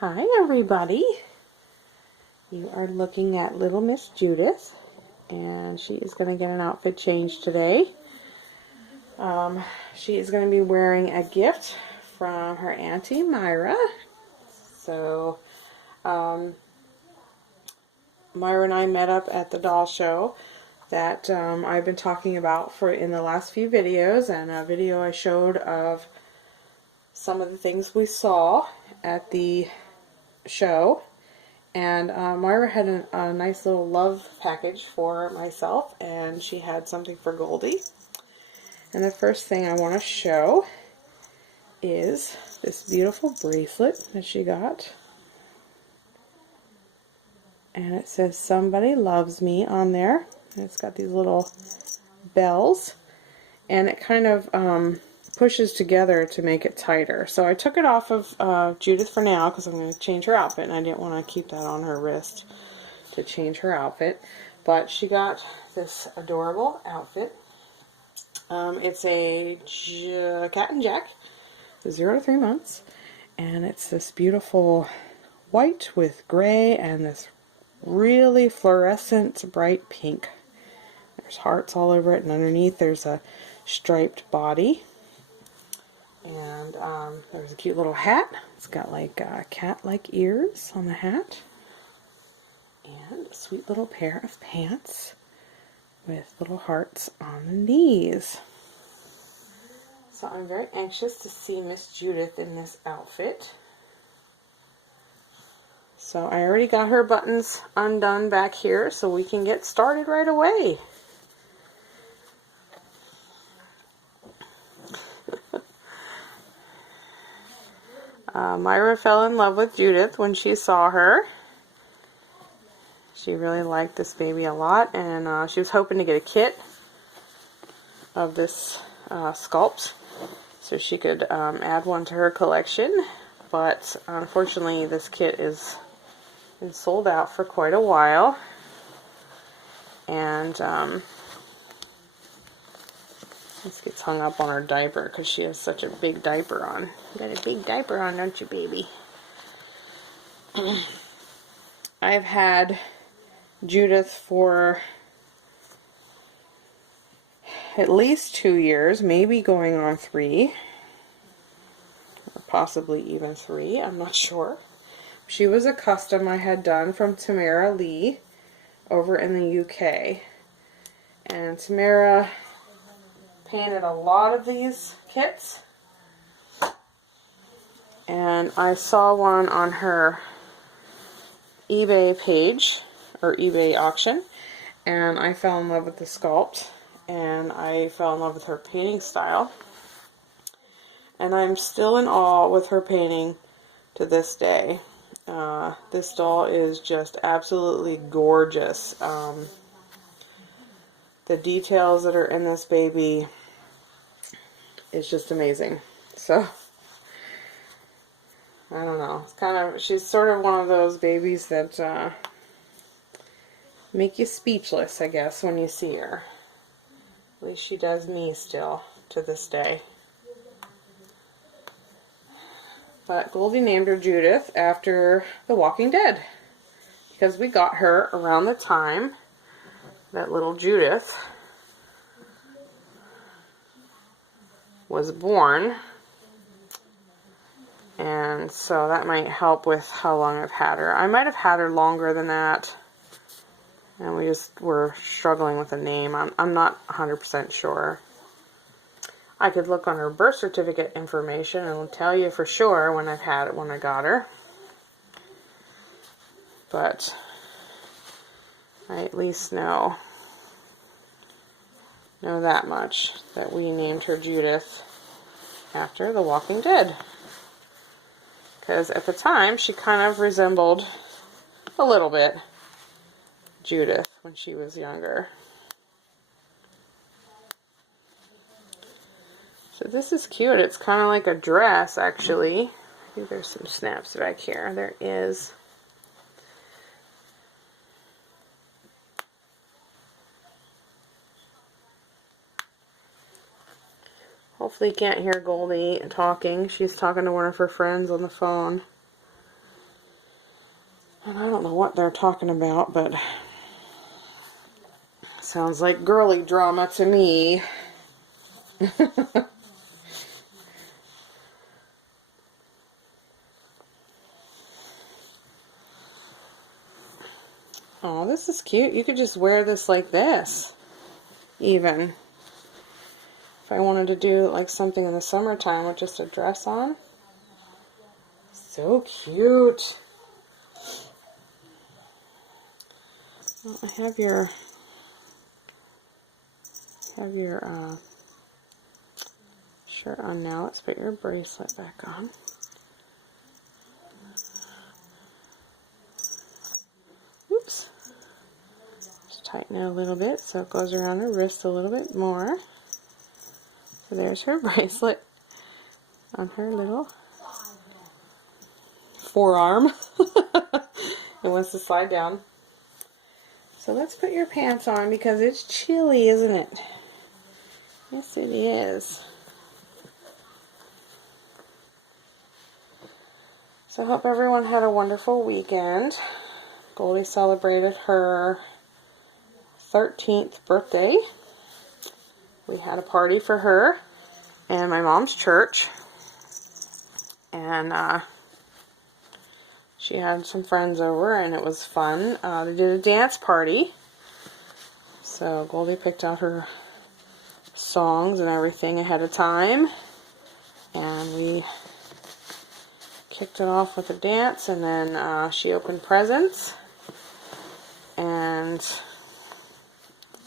Hi everybody. You are looking at little Miss Judith, and she is going to get an outfit change today. She is going to be wearing a gift from her Auntie Myra. So Myra and I met up at the doll show that I've been talking about in the last few videos, and a video I showed of some of the things we saw at the show. And Myra had a nice little love package for myself, and she had something for Goldie. And the first thing I want to show is this beautiful bracelet that she got. And it says "Somebody Loves Me" on there. And it's got these little bells, and it kind of pushes together to make it tighter. So I took it off of Judith for now because I'm going to change her outfit, and I didn't want to keep that on her wrist to change her outfit. But she got this adorable outfit. It's a cat and jack, 0 to 3 months, and it's this beautiful white with gray and this really fluorescent bright pink. There's hearts all over it, and underneath there's a striped body. And there's a cute little hat. It's got like cat-like ears on the hat. And a sweet little pair of pants with little hearts on the knees. So I'm very anxious to see Miss Judith in this outfit. So I already got her buttons undone back here, so we can get started right away. Myra fell in love with Judith when she saw her. She really liked this baby a lot, and she was hoping to get a kit of this sculpt so she could add one to her collection. But unfortunately, this kit is been sold out for quite a while, and this gets hung up on her diaper because she has such a big diaper on. You got a big diaper on, don't you, baby? I've had Judith for at least 2 years, maybe going on 3, or possibly even 3, I'm not sure. She was a custom I had done from Tamara Lee over in the UK. And Tamara painted a lot of these kits. And I saw one on her eBay page, or eBay auction, and I fell in love with the sculpt, and I fell in love with her painting style. And I'm still in awe with her painting to this day. This doll is just absolutely gorgeous. The details that are in this baby is just amazing. So, I don't know. It's she's sort of one of those babies that make you speechless, I guess, when you see her. At least she does me still, to this day. But Goldie named her Judith after The Walking Dead, because we got her around the time that little Judith was born, and so that might help with how long I've had her. I might have had her longer than that, and we just were struggling with a name. I'm not 100% sure. I could look on her birth certificate information and tell you for sure when I got her. But I at least know that much, that we named her Judith after The Walking Dead. Because at the time, she kind of resembled a little bit Judith when she was younger. So this is cute. It's kind of like a dress, actually. I think there's some snaps back here. There is. Hopefully you can't hear Goldie talking. She's talking to one of her friends on the phone. And I don't know what they're talking about, but sounds like girly drama to me. Oh, this is cute. You could just wear this like this, even. If I wanted to do like something in the summertime with just a dress on. So cute. Well, I have your shirt on now. Let's put your bracelet back on. Oops. Just tighten it a little bit so it goes around her wrist a little bit more. So there's her bracelet on her little forearm. It wants to slide down. So let's put your pants on because it's chilly, isn't it? Yes, it is. So I hope everyone had a wonderful weekend. Goldie celebrated her 13th birthday. We had a party for her in my mom's church. And she had some friends over and it was fun. They did a dance party. So Goldie picked out her songs and everything ahead of time. And we kicked it off with a dance, and then she opened presents. And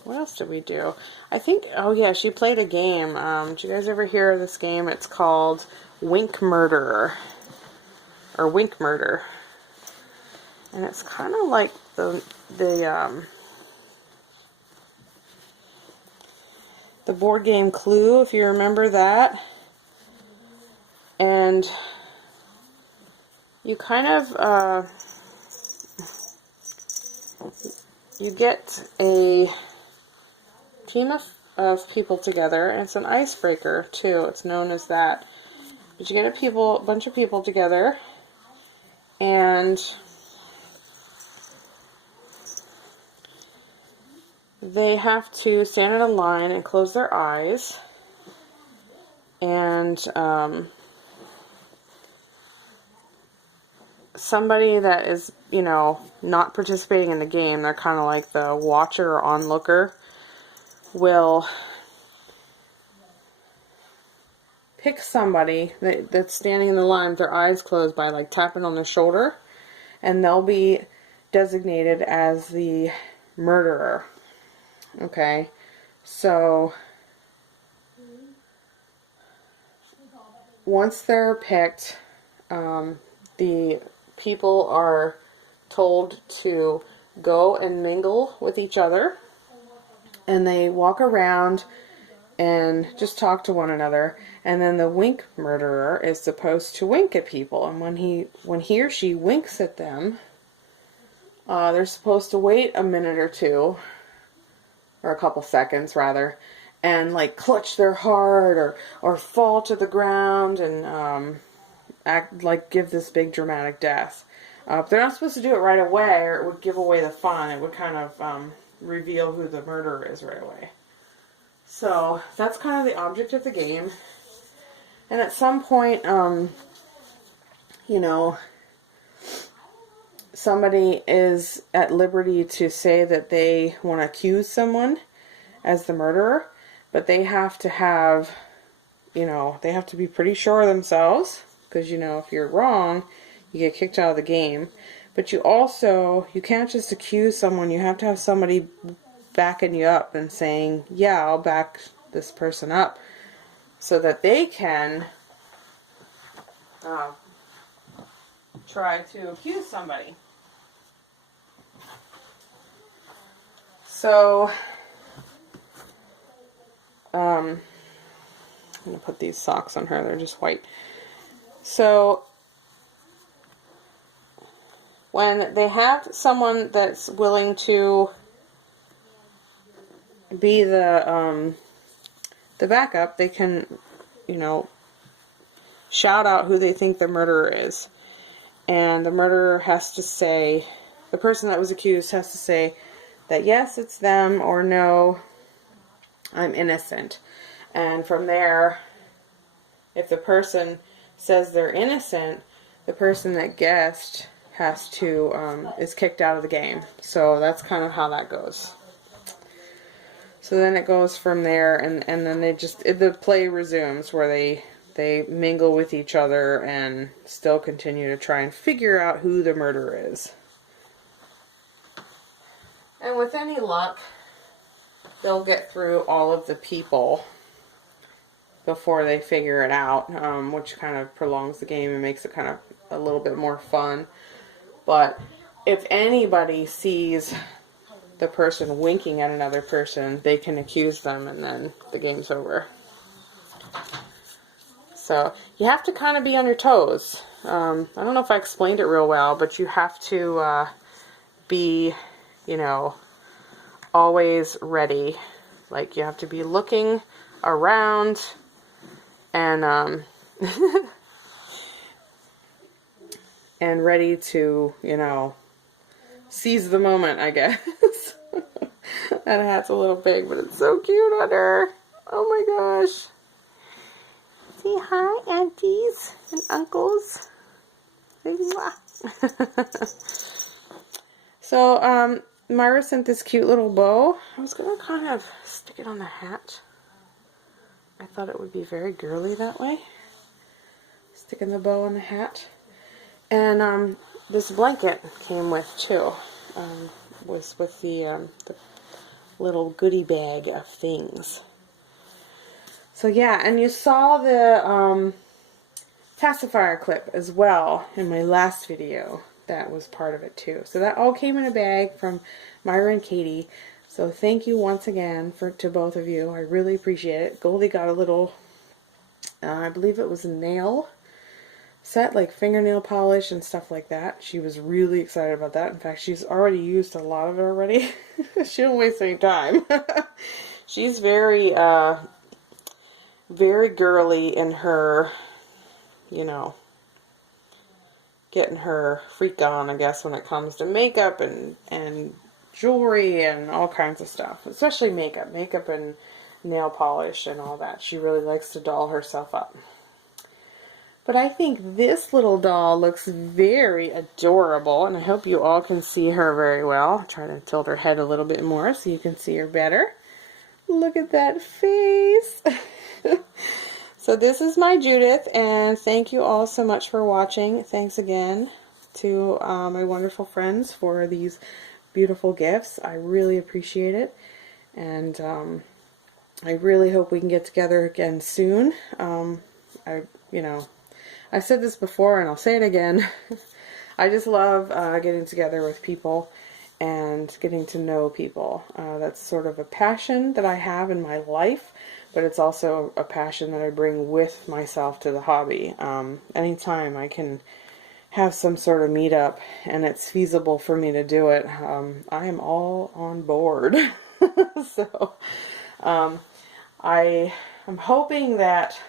what else did we do? I think, oh yeah, she played a game. Did you guys ever hear of this game? It's called Wink Murderer. Or Wink Murder. And it's kind of like the board game Clue, if you remember that. And you kind of, you get a team of people together, and it's an icebreaker too. It's known as that. But you get a bunch of people together, and they have to stand in a line and close their eyes, and somebody that is, you know, not participating in the game, they're kind of like the watcher or onlooker, will pick somebody that's standing in the line with their eyes closed by like tapping on their shoulder, and they'll be designated as the murderer. Okay, so once they're picked, the people are told to go and mingle with each other, and they walk around and just talk to one another, and then the wink murderer is supposed to wink at people, and when he or she winks at them, they're supposed to wait a minute or two, or a couple seconds rather, and like clutch their heart or fall to the ground and act like give this big dramatic death. But they're not supposed to do it right away, or it would give away the fun. It would kind of reveal who the murderer is right away. So that's kind of the object of the game. And at some point, you know, somebody is at liberty to say that they want to accuse someone as the murderer, but they have to have, you know, they have to be pretty sure of themselves, because, you know, if you're wrong, you get kicked out of the game. But you can't just accuse someone. You have to have somebody backing you up and saying, yeah, I'll back this person up, so that they can try to accuse somebody. So, I'm going to put these socks on her. They're just white. So, when they have someone that's willing to be the backup, they can, you know, shout out who they think the murderer is. and the murderer has to say, the person that was accused has to say that yes, it's them, or no, I'm innocent. And from there, if the person says they're innocent, the person that guessed has to, is kicked out of the game. So that's kind of how that goes. So then it goes from there, and then the play resumes where they mingle with each other and still continue to try and figure out who the murderer is. And with any luck, they'll get through all of the people before they figure it out, which kind of prolongs the game and makes it kind of a little bit more fun. But if anybody sees the person winking at another person, they can accuse them, and then the game's over. So you have to kind of be on your toes. I don't know if I explained it real well, but you have to be, always ready. Like, you have to be looking around and and ready to, seize the moment, I guess. That hat's a little big, but it's so cute on her. Oh my gosh. Say hi, aunties and uncles. So, Myra sent this cute little bow. I was going to kind of stick it on the hat. I thought it would be very girly that way. Sticking the bow on the hat. And this blanket came with too. Was with the little goodie bag of things. So yeah, and you saw the pacifier clip as well in my last video. That was part of it too. So that all came in a bag from Myra and Katie. So thank you once again to both of you. I really appreciate it. Goldie got a little, I believe it was a nail set, like fingernail polish and stuff like that. She was really excited about that. In fact, she's already used a lot of it already. She don't waste any time. She's very, very girly in her, getting her freak on, I guess, when it comes to makeup and jewelry and all kinds of stuff. Especially makeup. Makeup and nail polish and all that. She really likes to doll herself up. But I think this little doll looks very adorable, and I hope you all can see her very well. I'll try to tilt her head a little bit more so you can see her better. Look at that face. So this is my Judith, and thank you all so much for watching. Thanks again to my wonderful friends for these beautiful gifts. I really appreciate it, and I really hope we can get together again soon. I've said this before and I'll say it again. I just love getting together with people and getting to know people. That's sort of a passion that I have in my life, but it's also a passion that I bring with myself to the hobby. Anytime I can have some sort of meetup and it's feasible for me to do it, I am all on board. So I'm hoping that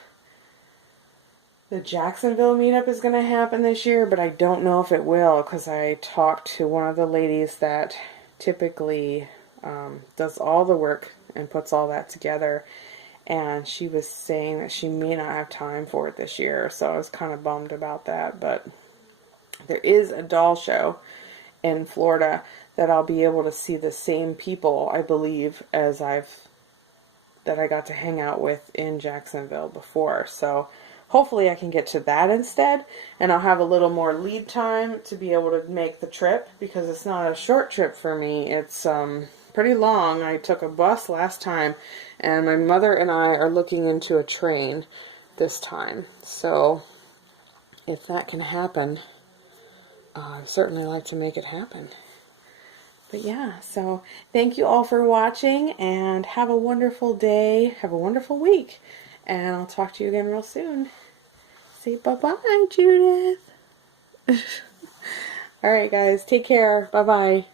the Jacksonville meetup is going to happen this year, but I don't know if it will, because I talked to one of the ladies that typically does all the work and puts all that together, and she was saying that she may not have time for it this year, so I was kind of bummed about that. But there is a doll show in Florida that I'll be able to see the same people, I believe, as that I got to hang out with in Jacksonville before. So hopefully I can get to that instead, and I'll have a little more lead time to be able to make the trip, because it's not a short trip for me. It's pretty long. I took a bus last time, and my mother and I are looking into a train this time. So if that can happen, I'd certainly like to make it happen. But yeah, so thank you all for watching, and have a wonderful day. Have a wonderful week. And I'll talk to you again real soon. Say bye-bye, Judith. Alright, guys. Take care. Bye-bye.